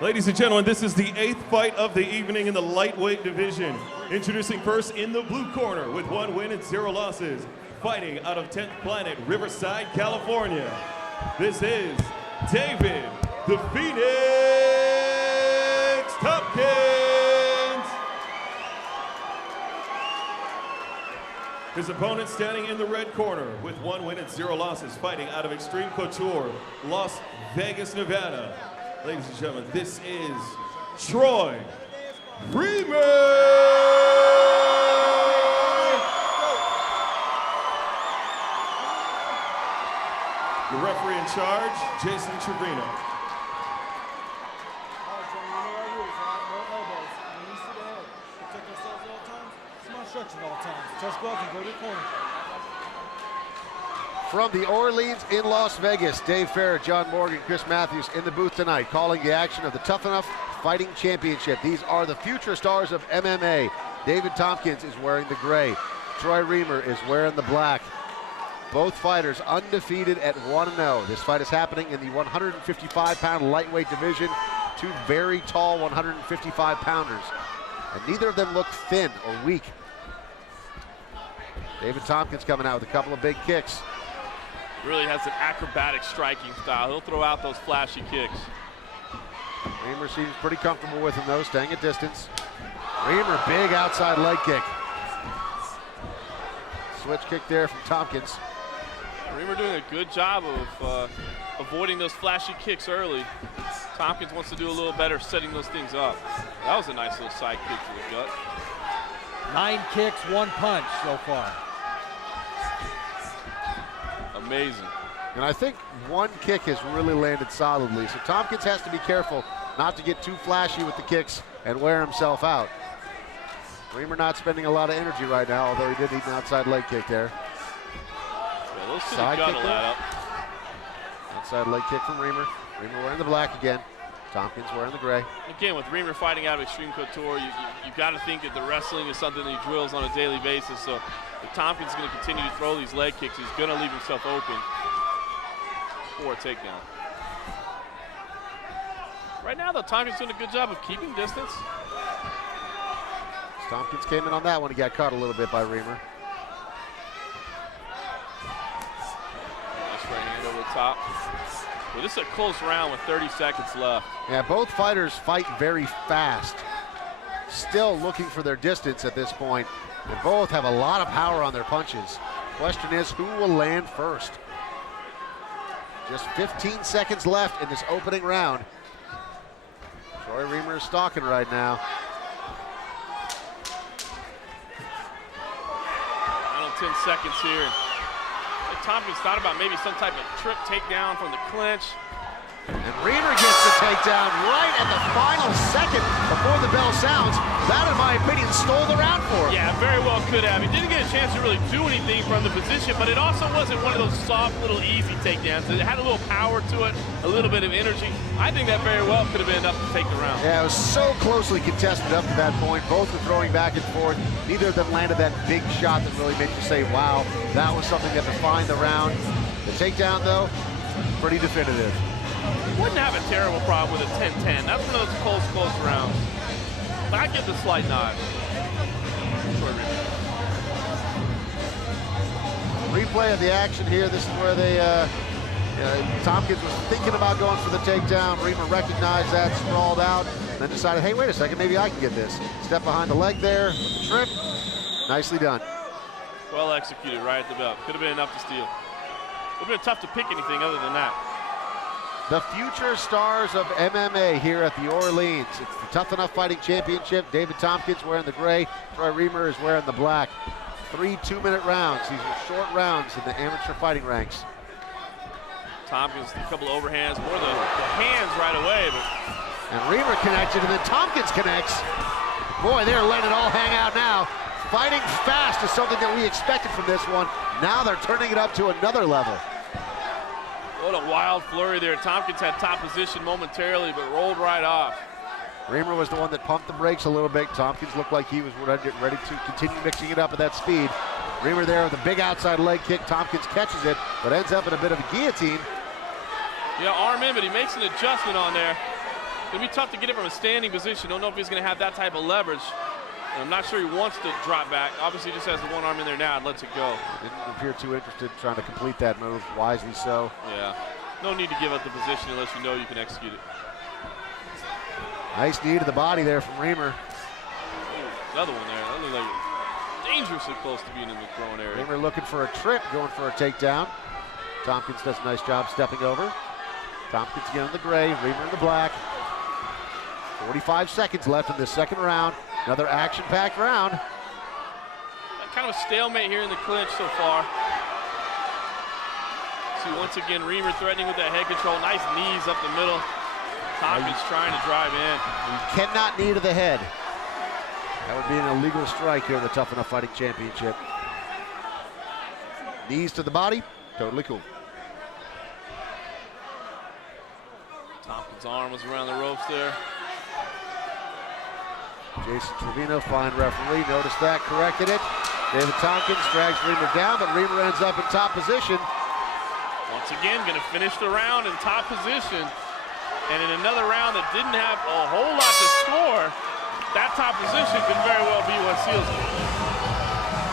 Ladies and gentlemen, this is the 8th fight of the evening in the lightweight division. Introducing first in the blue corner with 1 win and 0 losses, fighting out of 10th Planet, Riverside, California. This is David the Phoenix Tompkins. His opponent standing in the red corner with 1 win and 0 losses, fighting out of Extreme Couture, Las Vegas, Nevada. Ladies and gentlemen, this is Troy Remer. The referee in charge, Jason Trevino. From the Orleans in Las Vegas, Dave Farrer, John Morgan, Chris Matthews in the booth tonight, calling the action of the Tough-N-Uff Fighting Championship. These are the future stars of MMA. David Tompkins is wearing the gray. Troy Remer is wearing the black. Both fighters undefeated at 1-0. This fight is happening in the 155-pound lightweight division. Two very tall 155-pounders. And neither of them look thin or weak. David Tompkins coming out with a couple of big kicks. Really has an acrobatic striking style. He'll throw out those flashy kicks. Remer seems pretty comfortable with him though, staying at distance. Remer, big outside leg kick. Switch kick there from Tompkins. Remer doing a good job of avoiding those flashy kicks early. Tompkins wants to do a little better setting those things up. That was a nice little side kick to the gut. 9 kicks, 1 punch so far. Amazing. And I think 1 kick has really landed solidly. So Tompkins has to be careful not to get too flashy with the kicks and wear himself out. Remer not spending a lot of energy right now, although he did need an outside leg kick there. Yeah, those two Side gotta kick let up. Outside leg kick from Remer. Remer wearing the black again. Tompkins wearing the gray. Again, with Remer fighting out of Extreme Couture, you got to think that the wrestling is something that he drills on a daily basis. So if Tompkins is going to continue to throw these leg kicks, he's going to leave himself open for a takedown. Right now, though, Tompkins doing a good job of keeping distance. Tompkins came in on that one. He got caught a little bit by Remer. Nice right hand over the top. Well, this is a close round with 30 seconds left. Yeah, both fighters fight very fast. Still looking for their distance at this point. And both have a lot of power on their punches. Question is, who will land first? Just 15 seconds left in this opening round. Troy Remer is stalking right now. Final 10 seconds here. Tompkins thought about maybe some type of trip takedown from the clinch. And Remer gets the takedown right at the final second before the bell sounds. That, in my opinion, stole the round for him. Yeah, very well could have. He didn't get a chance to really do anything from the position, but it also wasn't one of those soft, little easy takedowns. It had a little power to it, a little bit of energy. I think that very well could have been enough to take the round. Yeah, it was so closely contested up to that point. Both were throwing back and forth. Neither of them landed that big shot that really made you say, wow, that was something that defined the round. The takedown, though, pretty definitive. Wouldn't have a terrible problem with a 10-10. That's one of those close rounds. But I give the slight nod. Replay of the action here. This is where they, Tompkins was thinking about going for the takedown. Remer recognized that, sprawled out, and then decided, hey, wait a second, maybe I can get this. Step behind the leg there with the trip. Nicely done. Well executed right at the belt. Could have been enough to steal. Would have been tough to pick anything other than that. The future stars of MMA here at the Orleans. It's the Tough-N-Uff Fighting Championship. David Tompkins wearing the gray. Troy Remer is wearing the black. 3 2-minute rounds. These are short rounds in the amateur fighting ranks. Tompkins, a couple of overhands, more the hands right away. But and Remer connected, and then Tompkins connects. Boy, they're letting it all hang out now. Fighting fast is something that we expected from this one. Now they're turning it up to another level. What a wild flurry there. Tompkins had top position momentarily, but rolled right off. Remer was the one that pumped the brakes a little bit. Tompkins looked like he was ready to continue mixing it up at that speed. Remer there with a big outside leg kick. Tompkins catches it, but ends up in a bit of a guillotine. Yeah, arm in, but he makes an adjustment on there. going to be tough to get it from a standing position. Don't know if he's going to have that type of leverage. And I'm not sure he wants to drop back. Obviously, he just has the one arm in there now and lets it go. Didn't appear too interested in trying to complete that move, wisely so. Yeah. No need to give up the position unless you know you can execute it. Nice knee to the body there from Remer. Ooh, another one there. That looked like dangerously close to being in the throwing area. Remer looking for a trip, going for a takedown. Tompkins does a nice job stepping over. Tompkins again in the gray, Remer in the black. 45 seconds left in this second round. Another action-packed round. Kind of a stalemate here in the clinch so far. See, once again, Remer threatening with that head control. Nice knees up the middle. Tompkins trying to drive in. You cannot knee to the head. That would be an illegal strike here in the Tough-N-Uff Fighting Championship. Knees to the body, totally cool. Tompkins' arm was around the ropes there. Jason Trevino, fine referee, noticed that, corrected it. David Tompkins drags Remer down, but Remer ends up in top position. Once again, going to finish the round in top position. And in another round that didn't have a whole lot to score, that top position could very well be what seals it.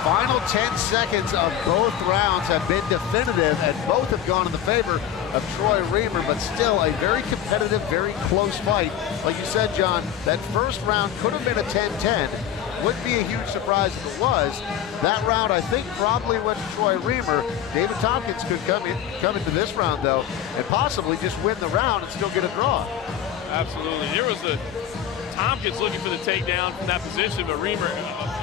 Final 10 seconds of both rounds have been definitive, and both have gone in the favor of Troy Remer, but still a very competitive, very close fight. Like you said, John, that first round could have been a 10-10. Wouldn't be a huge surprise if it was. That round, I think, probably went to Troy Remer. David Tompkins could come into this round, though, and possibly just win the round and still get a draw. Absolutely. Here was the Tompkins looking for the takedown from that position, but Remer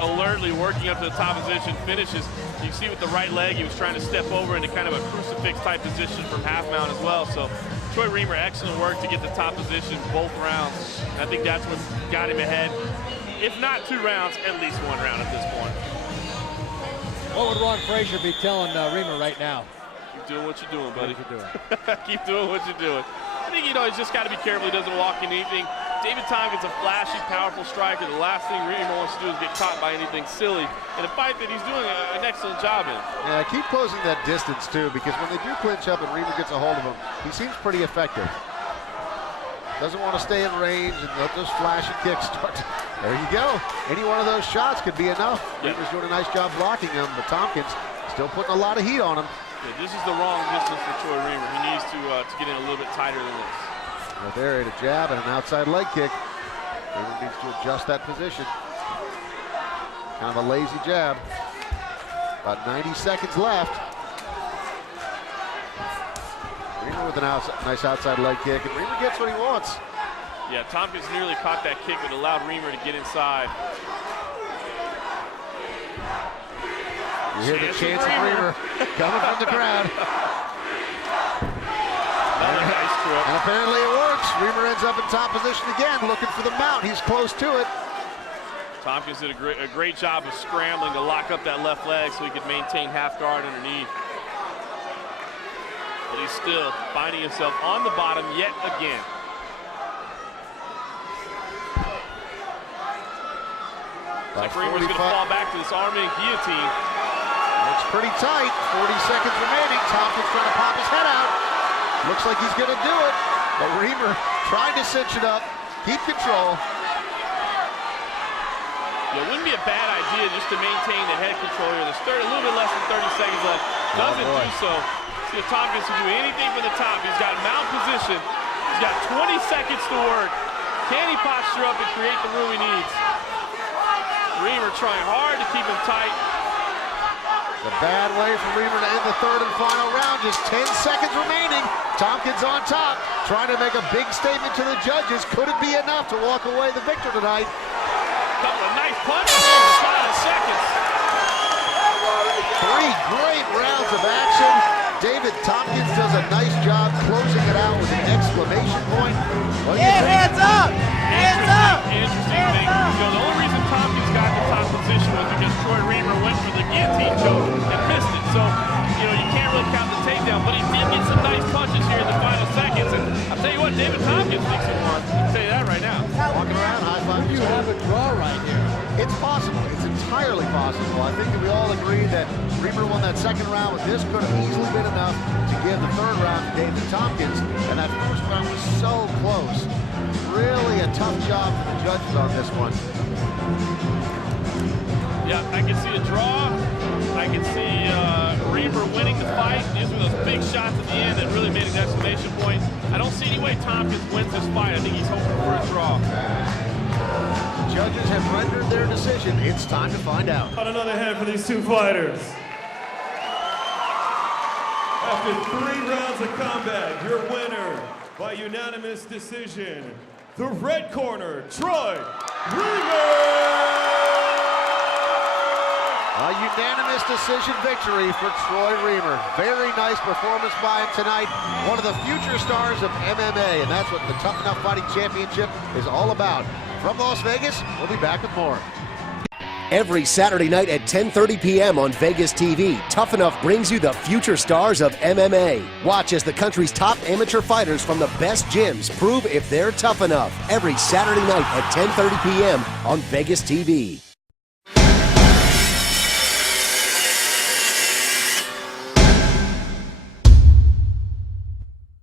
alertly working up to the top position, finishes. You see with the right leg, he was trying to step over into kind of a crucifix type position from half mount as well. So Troy Remer, excellent work to get the top position both rounds. I think that's what got him ahead. If not 2 rounds, at least 1 round at this point. What would Ron Frazier be telling Remer right now? Keep doing what you're doing, buddy. What you Keep doing what you're doing. I think, he's just got to be careful he doesn't walk into anything. David Tompkins, a flashy, powerful striker. The last thing Remer wants to do is get caught by anything silly in a fight that he's doing an excellent job in. Yeah, keep closing that distance, too, because when they do clinch up and Remer gets a hold of him, he seems pretty effective. Doesn't want to stay in range and let those flashy kicks start to, there you go. Any one of those shots could be enough. Yep. Remer's doing a nice job blocking him, but Tompkins still putting a lot of heat on him. Yeah, this is the wrong distance for Troy Remer. He needs to get in a little bit tighter than this. Right there, a jab and an outside leg kick. Remer needs to adjust that position. Kind of a lazy jab. About 90 seconds left. Remer with a nice outside leg kick, and Remer gets what he wants. Yeah, Tompkins nearly caught that kick, but allowed Remer to get inside. You hear the chants of Remer coming from the crowd. Another nice trip. And apparently it works. Remer ends up in top position again, looking for the mount. He's close to it. Tompkins did a great job of scrambling to lock up that left leg so he could maintain half guard underneath. But he's still finding himself on the bottom yet again. Like Remer's going to fall back to this arm and guillotine. Looks pretty tight. 40 seconds remaining. Tompkins trying to pop his head out. Looks like he's going to do it. But Remer trying to cinch it up, keep control. Yeah, it wouldn't be a bad idea just to maintain the head control here. There's a little bit less than 30 seconds left. Doesn't do so. See if Tompkins can do anything from the top. He's got mount position. He's got 20 seconds to work. Can he posture up and create the room he needs? Remer trying hard to keep him tight. The bad way for Remer to end the third and final round. Just 10 seconds remaining. Tompkins on top, trying to make a big statement to the judges. Could it be enough to walk away the victor tonight? Couple of nice punches in the final seconds. 3 great rounds of action. David Tompkins does a nice job closing it out with an exclamation point. What do you think? Hands up! Hands up! Interesting thing. The only reason Tompkins got the top position was because Troy Remer went for the guillotine choke and missed it. So, you can't really count the takedown, but he did get some nice punches here in the final seconds. And I'll tell you what, David Tompkins thinks he won. I'll tell you that right now. Walking around, high five. You have a draw right here. It's possible. It's entirely possible. I think that we all agree that Remer won that second round, but this could have easily been enough to give the third round to David Tompkins. And that first round was so close. Really job for the judges on this one. Yeah, I can see a draw. I can see Remer winning the fight. These were those big shots at the end that really made an exclamation point. I don't see any way Tompkins wins this fight. I think he's hoping for a draw. Judges have rendered their decision. It's time to find out. On another hand for these two fighters. After 3 rounds of combat, your winner by unanimous decision, the red corner, Troy Remer! A unanimous decision victory for Troy Remer. Very nice performance by him tonight. One of the future stars of MMA, and that's what the Tough-N-Uff Fighting Championship is all about. From Las Vegas, we'll be back with more. Every Saturday night at 10:30 p.m. on Vegas TV, Tough-N-Uff brings you the future stars of MMA. Watch as the country's top amateur fighters from the best gyms prove if they're tough enough. Every Saturday night at 10:30 p.m. on Vegas TV.